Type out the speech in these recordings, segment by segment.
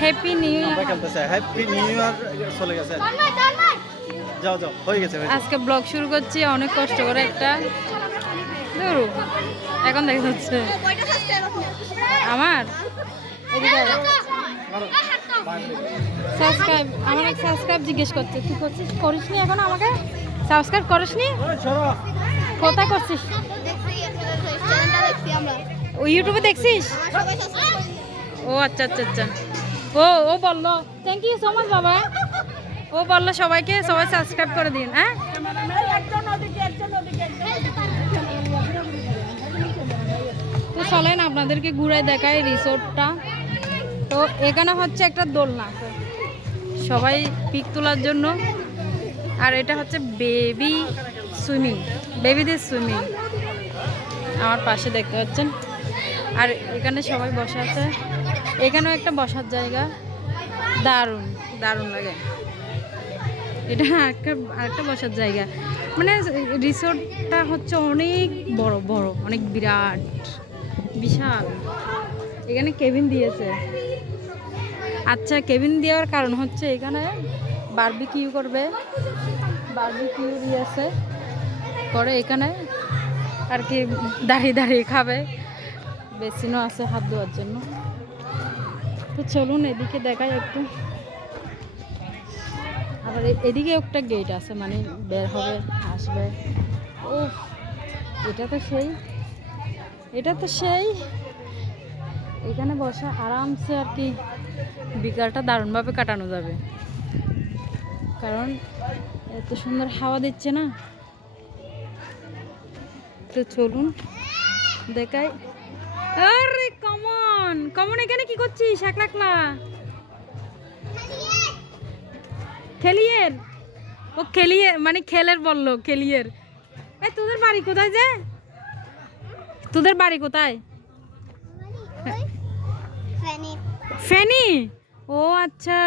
Happy new আমরা happy new year চলে গেছে। যাও যাও হয়ে গেছে আজকে ব্লগ শুরু করছি অনেক কষ্ট করে একটা। ধরু এখন দেখা যাচ্ছে। আমার? সাবস্ক্রাইব আমার এক সাবস্ক্রাইব জিজ্ঞেস করছে তুই করছিস? করিস নি এখন আমাকে? সাবস্ক্রাইব করিস নি কোথায় করছিস? ও ইউটিউবে দেখছিস? ও আচ্ছা আচ্ছা আচ্ছা। ও ও বলল থ্যাংক ইউ সো মাচ বাবা। ও বলল, সবাইকে, সবাই সাবস্ক্রাইব করে দিন হ্যাঁ? তো চলেন, আপনাদেরকে ঘুরে দেখায় রিসোর্টটা। তো এখানে হচ্ছে একটা দোলনা। সবাই পিক তোলার জন্য। আর এটা হচ্ছে বেবি সুইমিং, বেবিদের সুইমিং। আমার পাশে দেখতে পাচ্ছেন। আর এখানে সবাই বসে আছে। এখানেও একটা বসার জায়গা। দারুণ। দারুণ লাগে। এটা একটা আরেকটা বসার জায়গা। মানে রিসোর্টটা হচ্ছে অনেক বড় বড় অনেক বিরাট বিশাল। এখানে কেবিন দিয়েছে। আচ্ছা কেবিন দেওয়ার কারণ হচ্ছে এখানে বারবিকিউ করবে। বারবিকিউ দিয়েছে। করে এখানে আর কি দাঁড়িয়ে দাঁড়িয়ে খাবে। বেসিনও আছে হাত ধোয়ার জন্য। তো চলুন এদিকে দেখাই একটু। আবার এদিকে একটা গেট আছে মানে বের হবে, আসবে। ও এটা তো সেই। এটা তো সেই। এখানে বসা আরামসে আর কি বিকালটা দারুণভাবে কাটানো যাবে। কারণ এত সুন্দর হাওয়া দিচ্ছে না। তো চলুন, দেখাই। আরে কমন, এখানে কি করছিস? একলা একলা খেলিয়ের? ও খেলিয়ে মানে খেলের বলল, খেলিয়ের। এই তোদের বাড়ি কোথায় যে? তোদের বাড়ি কোথায়? ফেনি? ও আচ্ছা।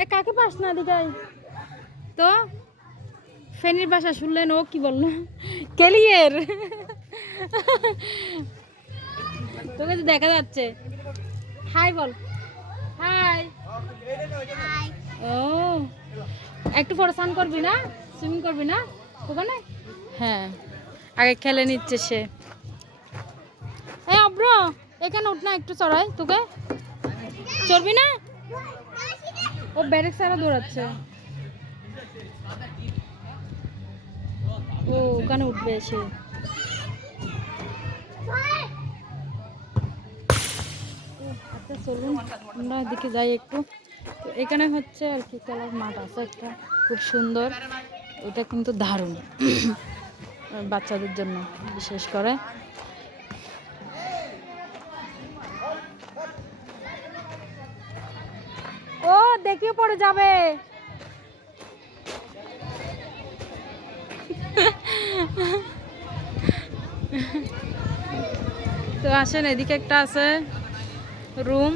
এ, কাকে পাস না দিদাই তো? ফেনির বাসা শুনলেন, ও কি বলল? কেলিয়ের তোকে তো দেখা যাচ্ছে। হাই বল। হাই ও। একটু পরে স্নান করবি না? সুইমিং করবি না? ওখানে? হ্যাঁ। আগে খেলে নিচ্ছে সে। এই অব্র এখানে উঠ না একটু চড়াই তোকে। চড়বি না? ও ব্যারেক সারা দৌড়াচ্ছে। ও ওখানে উঠবে এসে আচ্ছা চলুন আমরা এদিকে যাই একটু। তো এখানে হচ্ছে আর কি খেলার মাঠ আছে একটা। খুব সুন্দর। এটা কিন্তু দারুণ। বাচ্চাদের জন্য বিশেষ করে। ও, দেখিও পড়ে যাবে। তো আসেন, এদিকে একটা আছে। রুম।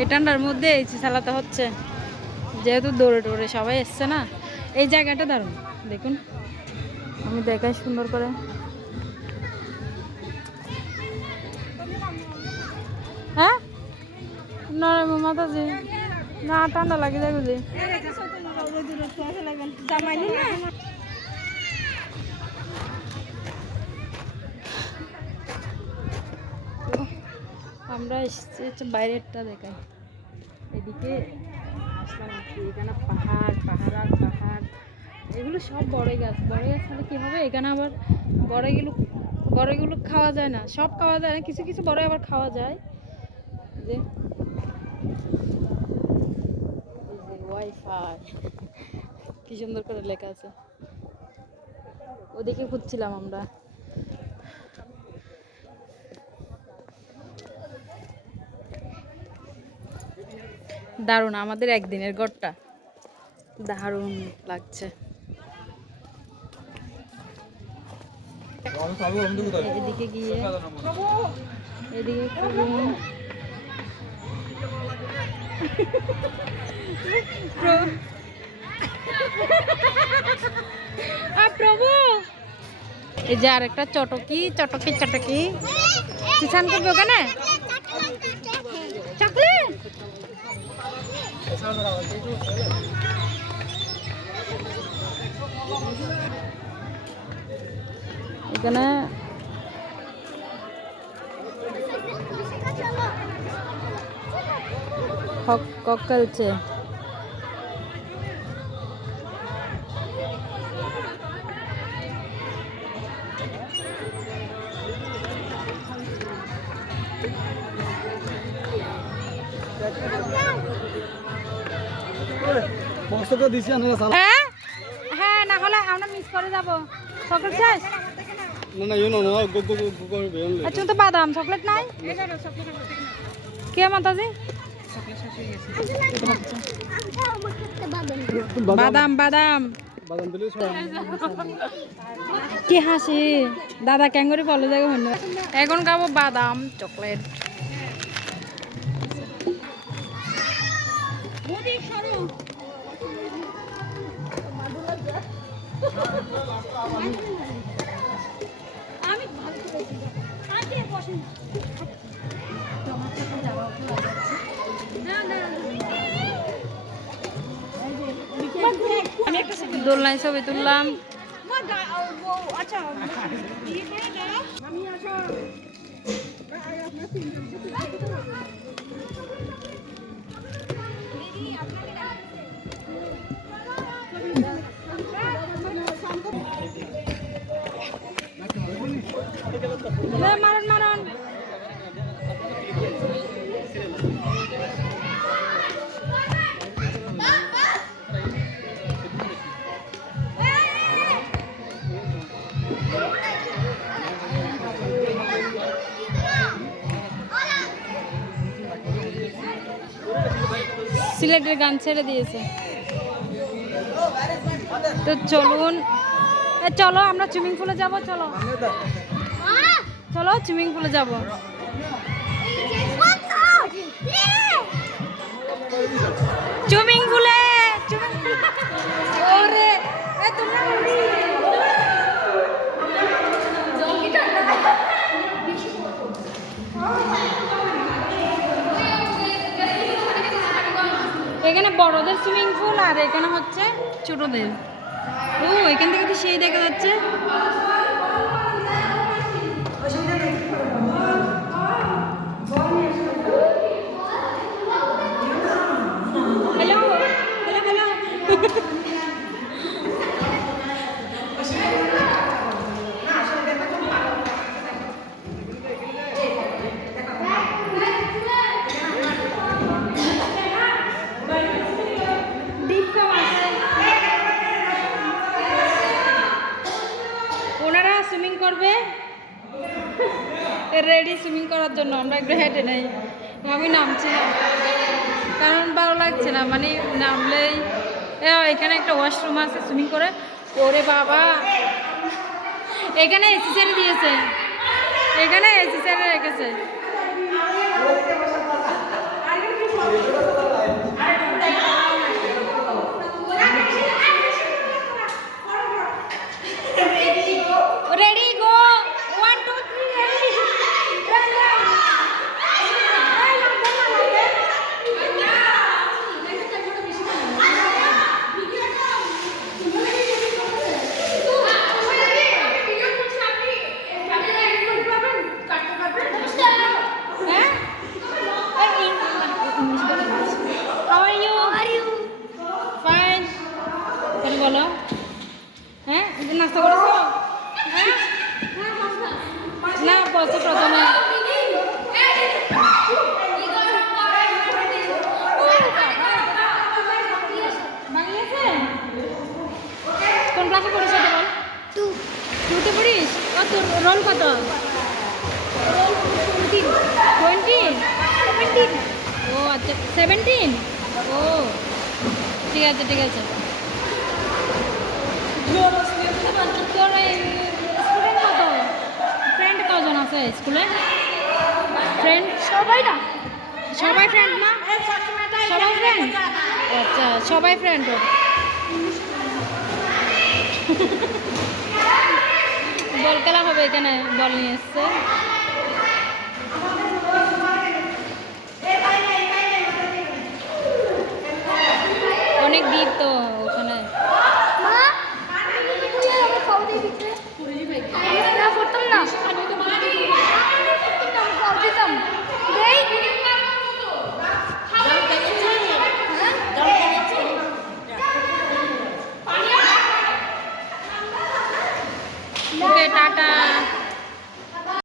এই ঠান্ডার মধ্যে এসি চালাতে হচ্ছে, যেহেতু দৌড়ে দৌড়ে সবাই এসছে না, এই জায়গাটা দারুণ। দেখুন, আমি দেখাই সুন্দর করে। হ্যাঁ? না রে মাতাজি, না, ঠান্ডা লাগে যাই বুঝি আমরা এসেছি বাইরেরটা দেখাই। এদিকে আসলাম এখানে পাহাড় পাহাড় আর পাহাড়। এগুলো সব বড়ই গাছ। বড়ই গাছ হলে কী হবে? এখানে আবার বড়ইগুলো বড়ইগুলো খাওয়া যায় না। সব খাওয়া যায় না। কিছু কিছু বড়ই আবার খাওয়া যায়। যে ওয়াইফাই। কি সুন্দর করে লেখা আছে। ওদিকে খুঁজছিলাম আমরা। দারুণ আমাদের একদিনের ঘরটা দারুণ লাগছে। এদিকে গিয়ে এদিকে একটু প্রভু! এই যে আরেকটা চটকি চটকি চটকি। সিসান করবে ওখানে? এখানে কক কক খেলছে বক্সটা দিছি সালা হ্যাঁ? হ্যাঁ না হলে আমরা মিস করে যাব। চকলেট চাই না না you know no go go go go Ben আচ্ছা তো বাদাম চকলেট নাই? কে মাতাজি? বাদাম কি হাসি? দাদা ক্যাঙ্গুরি ফলো যাবে মনে এখন খাব বাদাম চকলেট দোলনায় ছবি তুললাম। এ, সিলেটের গান ছেড়ে দিয়েছে। তো চলুন চলো, আমরা সুইমিং পুলে যাব, চলো। চলো, সুইমিং পুলে যাব। সুইমিং পুলে ওরে, এ, তোমরা এখানে বড়দের সুইমিং পুল আর এখানে হচ্ছে ছোটদের। ও এখান থেকে তো সেই দেখা যাচ্ছে। হ্যালো হ্যালো হ্যালো ডিপ খাওয়া আছে ওনারা সুইমিং করবে? রেডি সুইমিং করার জন্য, আমরা একটু হেঁটে নেই। আমি নামছি। না কারণ ভালো লাগছে না মানে নামলেই এখানে একটা ওয়াশরুম আছে সুইমিং করে। ওরে বাবা। এখানে এসি ছেড়ে দিয়েছে। এখানে এসি ছেড়ে রেখেছে ready go one two three ready হ্যাঁ হাউ আর ইউ ফাইন তুমি বলো হ্যাঁ এটা নাস্তা করেছ হ্যাঁ বসে প্রথমে কোন ক্লাসে পড়িস বল টু পড়িস ও তোর রোল কত টোয়েন্টি ও আচ্ছা সেভেন্টিন ও ঠিক আছে ঠিক আছে তোর আছে স্কুলে? ফ্রেন্ড সবাই না। সবাই ফ্রেন্ড না? সবাই ফ্রেন্ড আচ্ছা সবাই ফ্রেন্ড বল খেলা হবে এখানে বল নিয়ে এসছে। অনেক দ্বীপ তো ওখানে।